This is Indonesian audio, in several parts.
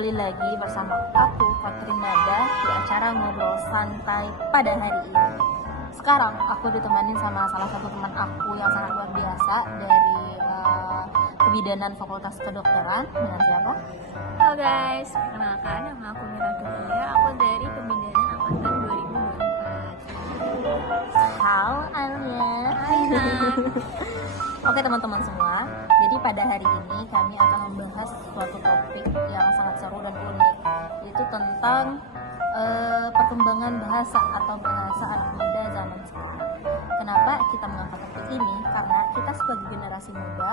kembali lagi bersama aku, Katrinada, di acara Ngobrol Santai pada hari ini. Sekarang aku ditemani sama salah satu teman aku yang sangat luar biasa dari Kebidanan Fakultas Kedokteran. Dengan siapa? Halo guys, perkenalkan nama aku Mira Tulia. Aku dari Kebidanan Angkatan 2024. Halo Alia. Hai Nan. Oke teman-teman semua, jadi pada hari ini kami akan membahas suatu topik yang sangat seru dan unik, yaitu tentang perkembangan bahasa atau bahasa anak muda zaman sekarang. Kenapa kita mengangkat topik ini? Karena kita sebagai generasi muda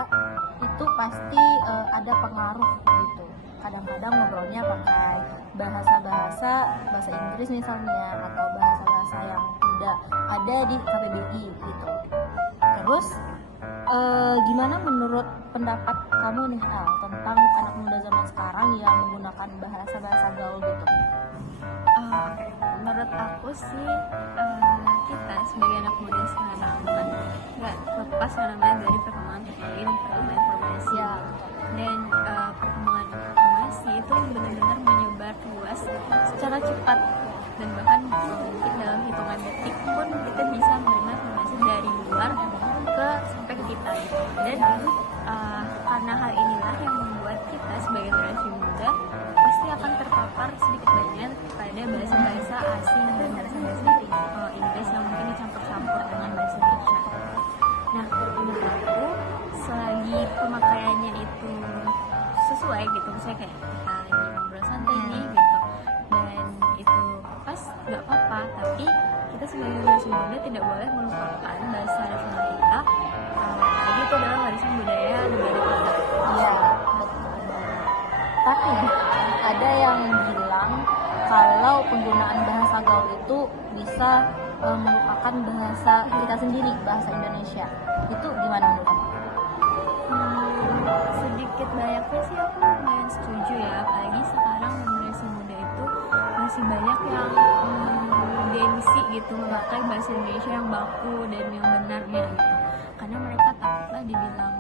itu pasti ada pengaruh gitu. Kadang-kadang ngobrolnya pakai bahasa Inggris misalnya, atau bahasa-bahasa yang tidak ada di KBBI gitu. Terus gimana menurut pendapat kamu nih Al tentang anak muda zaman sekarang yang menggunakan bahasa-bahasa gaul gitu? Menurut aku sih kita sebagai anak muda sekarang kan nggak lepas namanya dari perkembangan teknologi dan perkembangan informasi Ya. dan perkembangan informasi itu benar-benar menyebar luas secara cepat dan bahkan mungkin dalam hitungan detik pun kita bisa menerima informasi dari luar sampai ke kita gitu. Dan karena hal inilah yang membuat kita sebagai generasi muda pasti akan terpapar sedikit banyak pada bahasa-bahasa asing dan bahasa-bahasa Inggris yang mungkin dicampur-campur dengan bahasa kita. Nah, menurut aku selagi pemakaiannya itu sesuai gitu, misalnya kayak kita lagi ngobrol santai nih gitu, dan itu pas nggak apa-apa, tapi kita sebagai generasi muda tidak boleh melupakan bahasa nasional kita, apalagi itu adalah warisan budaya negara kita. Iya, betul. Tapi ada yang bilang kalau penggunaan bahasa gaul itu bisa melupakan bahasa kita sendiri, bahasa Indonesia. Itu gimana menurut kamu? Sedikit banyaknya sih aku lumayan setuju ya, apalagi sekarang generasi muda itu masih banyak yang gengsi gitu memakai bahasa Indonesia yang baku dan yang benarnya gitu, karena mereka takutlah dibilang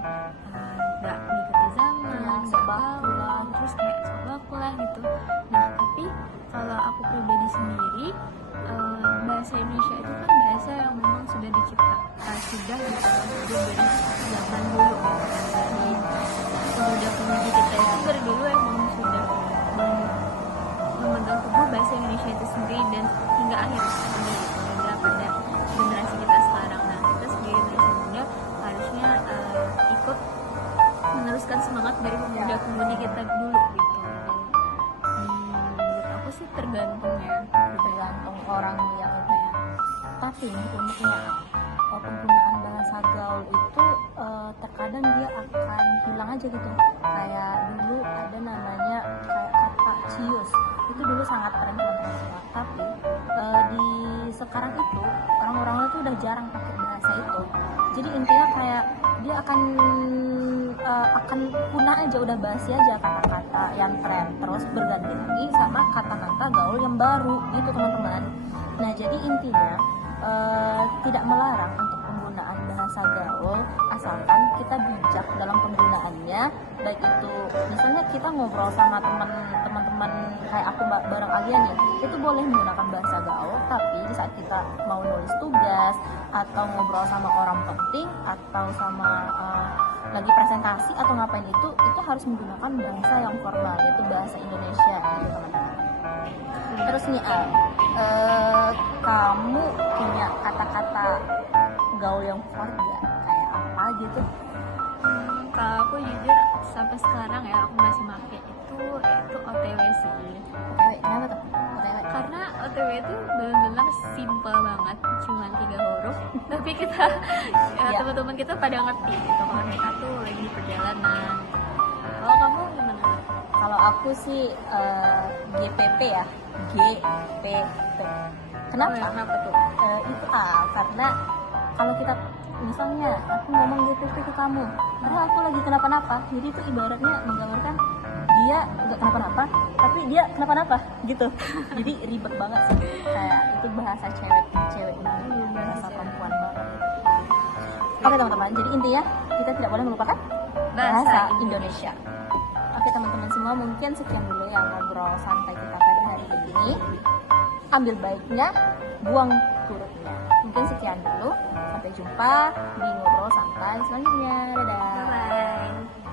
nggak mengikuti zaman, nggak baku lah, terus kayak sok baku lah gitu. Nah, tapi kalau aku pribadi sendiri, bahasa Indonesia itu kan bahasa yang memang sudah diciptakan, sudah diproduksi dari zaman dulu gitu kan, dari pemuda-pemudi kita itu dari dulu emang sudah memegang teguh bahasa Indonesia itu sendiri dan hingga akhir ini gitu, hingga pada generasi kita sekarang. Nah, kita sebagai generasi muda harusnya ikut meneruskan semangat dari pemuda-pemudi kita dulu gitu. Menurut aku sih tergantung orang yang itu ya. Tapi uniknya penggunaan bahasa gaul itu terkadang dia akan hilang aja gitu. Kayak dulu ada namanya kayak kata cius, itu dulu sangat tren teman-teman. Tapi di sekarang itu orang-orang itu udah jarang pakai bahasa itu. Jadi intinya kayak dia akan punah aja, udah basi aja kata-kata yang tren, terus berganti lagi sama kata-kata gaul yang baru gitu teman-teman. Nah, jadi intinya tidak melarang untuk penggunaan bahasa gaul asalkan kita bijak dalam penggunaannya. Baik itu misalnya kita ngobrol sama teman-teman kayak aku bareng Alia nih, itu boleh menggunakan bahasa gaul, tapi di saat kita mau nulis tugas atau ngobrol sama orang penting atau sama lagi presentasi atau ngapain itu harus menggunakan bahasa yang formal, yaitu bahasa Indonesia gitu teman-teman. Terus nih kamu punya kata-kata gaul yang favorit gak? Kayak apa gitu? Kalau aku jujur sampai sekarang ya aku masih pakai itu OTW sih. OTW, kenapa tuh? OTW? Karena OTW itu benar-benar simple banget, cuma 3 huruf. Tapi kita teman-teman kita pada ngerti gitu kalau mereka tuh lagi di perjalanan. Kalau kamu gimana? Kalau aku sih GPP ya, GPP. Kenapa? Kenapa tuh? Itu karena kalau kita misalnya aku ngomong GPP ke kamu, padahal aku lagi kenapa-napa, jadi itu ibaratnya menggambarkan dia nggak kenapa-napa, tapi dia kenapa-napa gitu. Jadi ribet banget sih, kayak itu bahasa cewek ini, bahasa perempuan banget. Oke teman-teman, jadi intinya kita tidak boleh melupakan bahasa Indonesia. Oke teman-teman semua, semua, mungkin sekian dulu yang ngobrol santai kita pada hari ini. Ambil baiknya, buang buruknya. Mungkin sekian dulu. Sampai jumpa di ngobrol santai selanjutnya. Dadah. Bye.